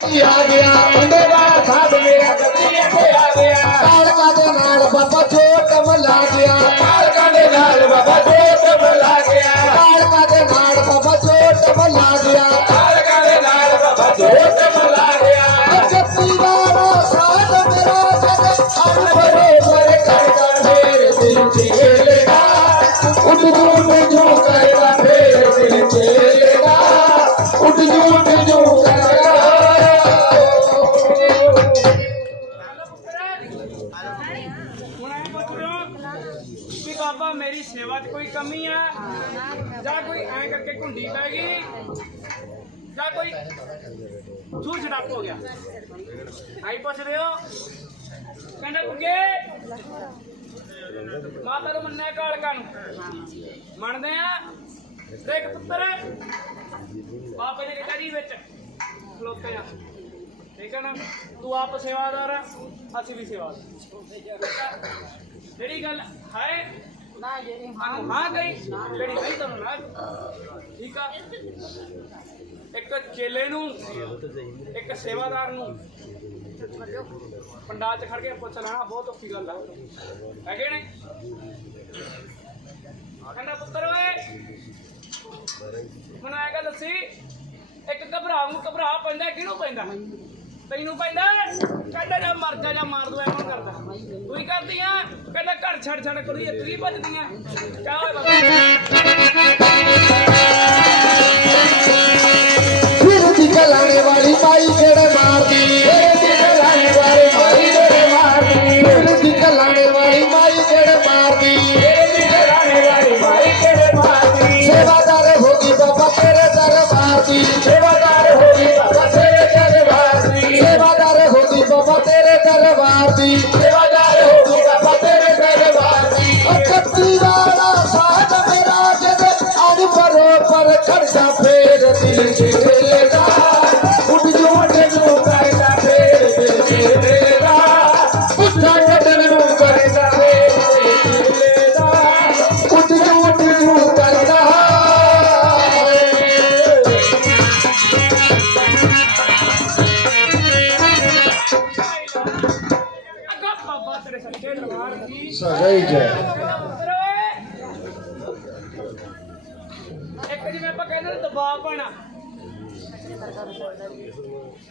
ਆ ਗਿਆ, ਮੁੰਡੇ ਦਾ ਸਾਧ ਮੇਰਾ ਜੱਤੀ ਇੱਥੇ ਆ ਗਿਆ। ਕਾਲਕਾ ਦੇ ਨਾਲ ਬਾਬਾ ਛੋਟ ਮਲਾ ਗਿਆ। ਬਾਬਾ ਸੇਵਾ 'ਚ ਕੋਈ ਕਮੀ ਹੈ ਜਾਂ ਕੋਈ ਐਂ ਕਰਕੇ ਘੁੰਡੀ ਪੈ ਗਈ? ਜਾਂ ਕੋਈ ਝੂਠ ਛੜਾਪ ਹੋ ਗਿਆ? ਆਈ ਪੁੱਛਦੇ ਹੋ? ਕਹਿੰਦਾ ਪੁੱਗੇ ਮਾਤਾ ਨੂੰ ਮੰਨਿਆ ਕਾਲਕਾ ਨੂੰ? ਮੰਨਦੇ ਆ? ਦੇਖ ਪੁੱਤਰ, ਬਾਬੇ ਦੇ ਕੜੀ ਵਿੱਚ ਖਲੋਤੇ ਆ। ਠੀਕ ਹੈ ਨਾ? ਤੂੰ ਆਪ ਸੇਵਾਦਾਰ ਆ, ਅਸੀਂ ਵੀ ਸੇਵਾਦਾਰ ਜਿਹੜੀ ਗੱਲ ਹੈ ਨਾ ਜਿਹੜੀ ਹਾਂ ਗਈ, ਜਿਹੜੀ ਨਹੀਂ ਤੁਹਾਨੂੰ ਨਾ ਠੀਕ ਆ? ਇੱਕ ਚੇਲੇ ਨੂੰ, ਇੱਕ ਸੇਵਾਦਾਰ ਨੂੰ ਪੰਡਾਲ ਚ ਖੜ ਕੇ ਪੁੱਛਣਾ ਬਹੁਤ ਔਖੀ ਗੱਲ ਆ। ਹੈਗੇ ਨੇ? ਕਹਿੰਦਾ ਪੁੱਤਰ ਓਏ! ਹੁਣ ਗੱਲ ਦੱਸੀ, ਇੱਕ ਘਬਰਾ ਘਬਰਾ ਪੈਂਦਾ, ਕਿਹਨੂੰ ਪੈਂਦਾ? ਤੈਨੂੰ ਪੈਂਦਾ ਕਹਿੰਦਾ ਜਾਂ ਮਰ ਜਾ ਜਾਂ ਮਾਰ ਦੋ ਐਵੇਂ ਕਰਦਾ। ਤੂੰ ਹੀ ਕਰਦੀ ਆ, ਕਹਿੰਦਾ ਘਰ ਛੱਡ ਛੱਡ ਕਰੀ ਤੂੰ ਹੀ ਭੱਜਦੀਆਂ ਕਿਆ ਸਹੀ ਜੈ। ਇੱਕ ਜਿਵੇਂ ਆਪਾਂ ਕਹਿੰਦੇ ਨੇ ਦਬਾਅ ਪੈਣਾ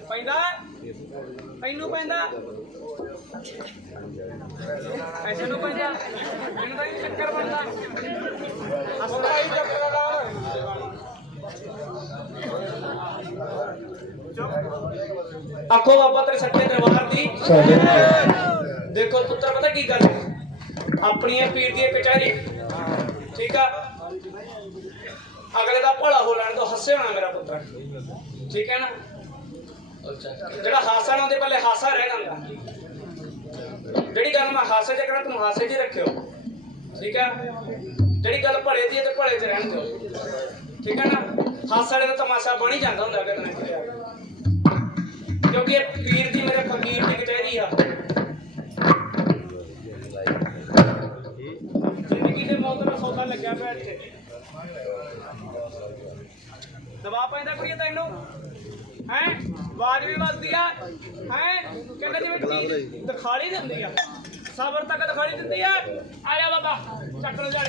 ਪੈਂਦਾ? ਤੈਨੂੰ ਪੈਂਦਾ? ਐਸੇ ਨੂੰ ਪੈਂਦਾ? ਤਾਂ ਚੱਕਰ ਬਣਦਾ ਚੱਕਰ ਆਖੋ ਬਾਬਾ ਤੇਰੇ ਸੱਚੇ ਦਰਬਾਰ ਦੀ। ਦੇਖੋ ਪੁੱਤਰ ਪਤਾ ਕੀ ਗੱਲ ਹੈ? ਆਪਣੀ ਇਹ ਪੀਰ ਦੀ ਕਚਹਿਰੀ ਠੀਕ ਆ? ਅਗਲੇ ਦਾ ਭਲਾ ਹੋ ਲੈਣ ਤੋਂ ਹੱਸੇ ਹੋਣਾ ਮੇਰਾ ਪੁੱਤਰ। ਠੀਕ ਹੈ ਨਾ? ਜਿਹੜਾ ਹਾਸਾ ਨਾ ਉਹਦੇ ਪਹਿਲੇ ਹਾਸਾ ਰਹਿ ਜਾਂਦਾ। ਜਿਹੜੀ ਗੱਲ ਮੈਂ ਹਾਸੇ 'ਚ ਕਰਾਂ, ਤੂੰ ਹਾਸੇ 'ਚ ਹੀ ਰੱਖਿਓ। ਠੀਕ ਹੈ? ਜਿਹੜੀ ਗੱਲ ਭਲੇ ਦੀ ਹੈ ਤੇ ਭਲੇ 'ਚ ਰਹਿਣ ਦਿਓ। ਠੀਕ ਹੈ ਨਾ? ਹਾਸੇ ਵਾਲੇ ਦਾ ਤਮਾਸ਼ਾ ਬਣ ਹੀ ਜਾਂਦਾ ਹੁੰਦਾ ਕਦੇ ਨਾ ਕਦੇ ਕਿਉਂਕਿ ਇਹ ਪੀਰ ਦੀ ਮੇਰੇ ਫਕੀਰ ਦੀ ਕਚਹਿਰੀ ਆ ਜ਼ਿੰਦਗੀ ਦੇ ਮੌਤ ਦਾ ਸੌਦਾ ਲੱਗਿਆ ਪਿਆ ਇੱਥੇ ਦਵਾ ਪੈਂਦਾ ਕੁੜੀਏ ਤੈਨੂੰ ਹੈ? ਆਵਾਜ਼ ਵੀ ਵੱਜਦੀ ਆ। ਹੈ? ਕਹਿੰਦਾ ਜਿਵੇਂ ਚੀਜ਼ ਦਿਖਾੜੀ ਦਿੰਦੀ ਆ। ਸਬਰ ਤੱਕ ਦਿਖਾੜੀ ਦਿੰਦੀ ਆ। ਆ ਜਾ ਬਾਬਾ ਚੱਕ ਲੋ ਜਾਣ